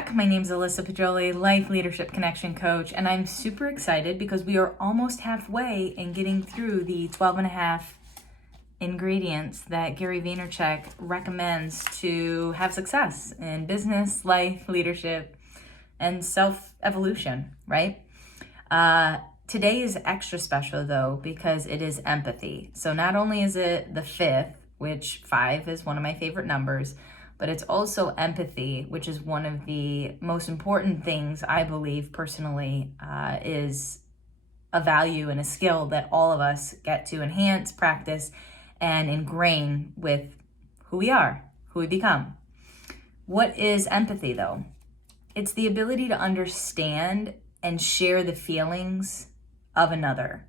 back. My name is Alyssa Poggioli, Life Leadership Connection Coach, and I'm super excited because we are almost halfway in getting through the 12 and a half ingredients that Gary Vaynerchuk recommends to have success in business, life, leadership, and self-evolution, right? Today is extra special though because it is empathy. So not only is it the fifth, which 5 is one of my favorite numbers, but it's also empathy, which is one of the most important things I believe personally is a value and a skill that all of us get to enhance, practice, and ingrain with who we are, who we become. What is empathy though? It's the ability to understand and share the feelings of another.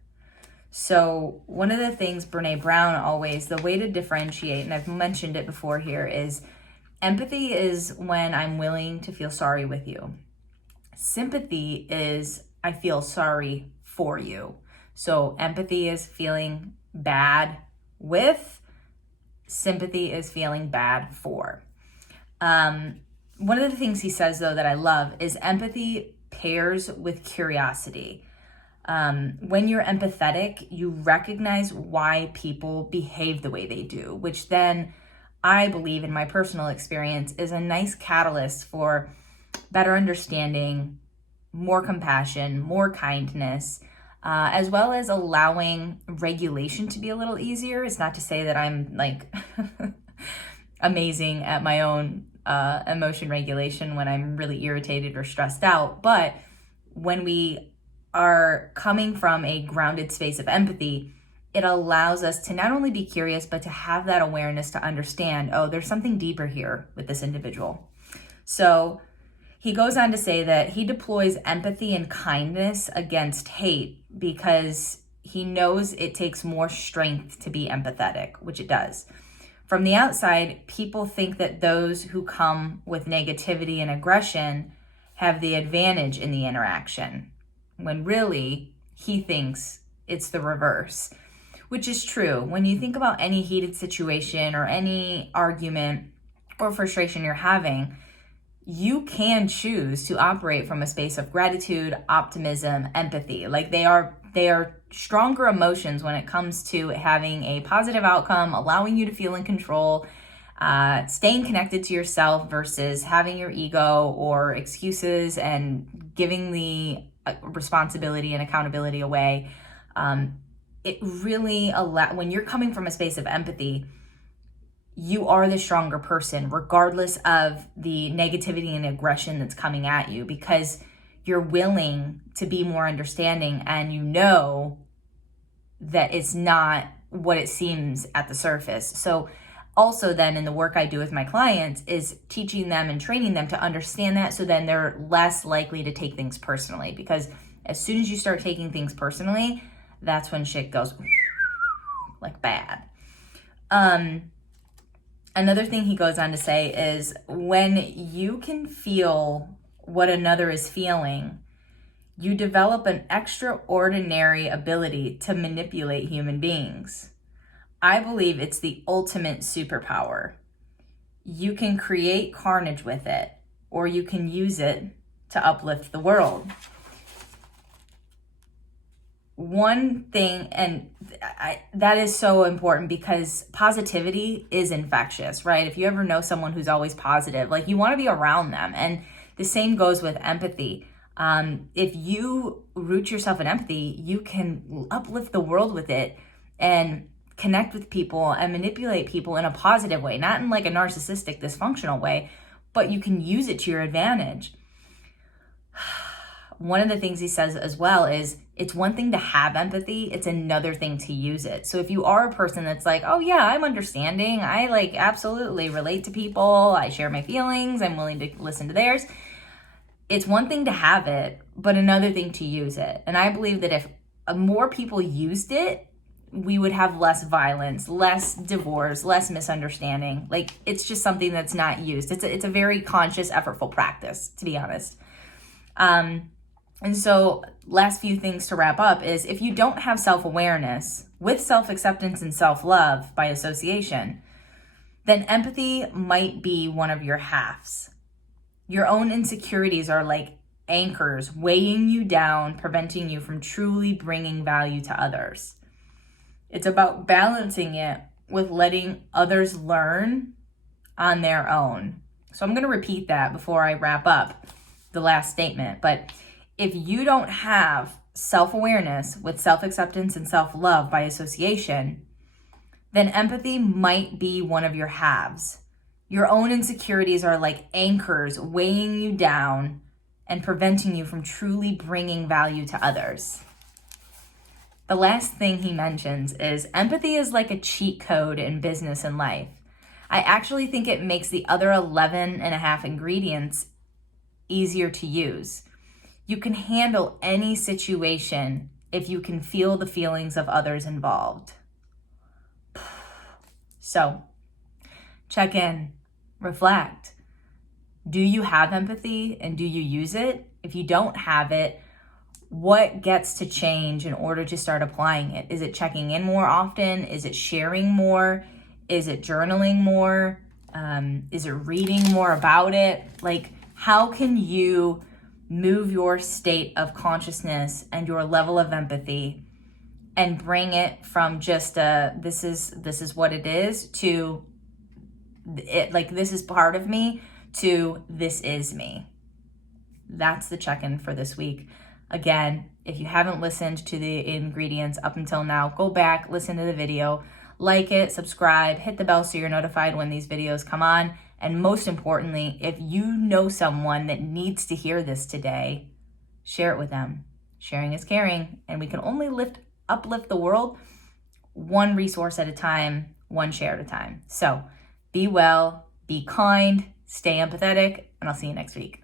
So one of the things Brene Brown always, the way to differentiate, and I've mentioned it before here, is empathy is when I'm willing to feel sorry with you. Sympathy is I feel sorry for you. So empathy is feeling bad with, sympathy is feeling bad for. One of the things he says though that I love is empathy pairs with curiosity. When you're empathetic, you recognize why people behave the way they do, which then I believe in my personal experience is a nice catalyst for better understanding, more compassion, more kindness, as well as allowing regulation to be a little easier. It's not to say that I'm like amazing at my own emotion regulation when I'm really irritated or stressed out, but when we are coming from a grounded space of empathy, it allows us to not only be curious, but to have that awareness to understand, oh, there's something deeper here with this individual. So he goes on to say that he deploys empathy and kindness against hate because he knows it takes more strength to be empathetic, which it does. From the outside, people think that those who come with negativity and aggression have the advantage in the interaction, when really he thinks it's the reverse. Which is true. When you think about any heated situation or any argument or frustration you're having, you can choose to operate from a space of gratitude, optimism, empathy. Like they are stronger emotions when it comes to having a positive outcome, allowing you to feel in control, staying connected to yourself versus having your ego or excuses and giving the responsibility and accountability away. It really when you're coming from a space of empathy, you are the stronger person regardless of the negativity and aggression that's coming at you, because you're willing to be more understanding and you know that it's not what it seems at the surface. So also then in the work I do with my clients is teaching them and training them to understand that, so then they're less likely to take things personally, because as soon as you start taking things personally, that's when shit goes like bad. Another thing he goes on to say is when you can feel what another is feeling, you develop an extraordinary ability to manipulate human beings. I believe it's the ultimate superpower. You can create carnage with it, or you can use it to uplift the world. One thing, and that is so important because positivity is infectious, right? If you ever know someone who's always positive, like you want to be around them. And the same goes with empathy. If you root yourself in empathy, you can uplift the world with it and connect with people and manipulate people in a positive way, not in like a narcissistic, dysfunctional way, but you can use it to your advantage. One of the things he says as well is it's one thing to have empathy, it's another thing to use it. So if you are a person that's like, oh yeah, I'm understanding, I like absolutely relate to people, I share my feelings, I'm willing to listen to theirs, it's one thing to have it, but another thing to use it. And I believe that if more people used it, we would have less violence, less divorce, less misunderstanding. Like it's just something that's not used. It's a very conscious, effortful practice, to be honest. And so last few things to wrap up is if you don't have self-awareness with self-acceptance and self-love by association, then empathy might be one of your halves. Your own insecurities are like anchors weighing you down, preventing you from truly bringing value to others. It's about balancing it with letting others learn on their own. So I'm going to repeat that before I wrap up the last statement. But if you don't have self-awareness with self-acceptance and self-love by association, then empathy might be one of your halves. Your own insecurities are like anchors weighing you down and preventing you from truly bringing value to others. The last thing he mentions is empathy is like a cheat code in business and life. I actually think it makes the other 11 and a half ingredients easier to use. You can handle any situation if you can feel the feelings of others involved. So, check in, reflect. Do you have empathy and do you use it? If you don't have it, what gets to change in order to start applying it? Is it checking in more often? Is it sharing more? Is it journaling more? Is it reading more about it? Like, how can you move your state of consciousness and your level of empathy and bring it from just this is what it is to it, like, this is part of me, to this is me? That's the check-in for this week. Again, if you haven't listened to the ingredients up until now, go back, listen to the video, like it, subscribe, hit the bell so you're notified when these videos come on. And most importantly, if you know someone that needs to hear this today, share it with them. Sharing is caring, and we can only uplift the world one resource at a time, one share at a time. So be well, be kind, stay empathetic, and I'll see you next week.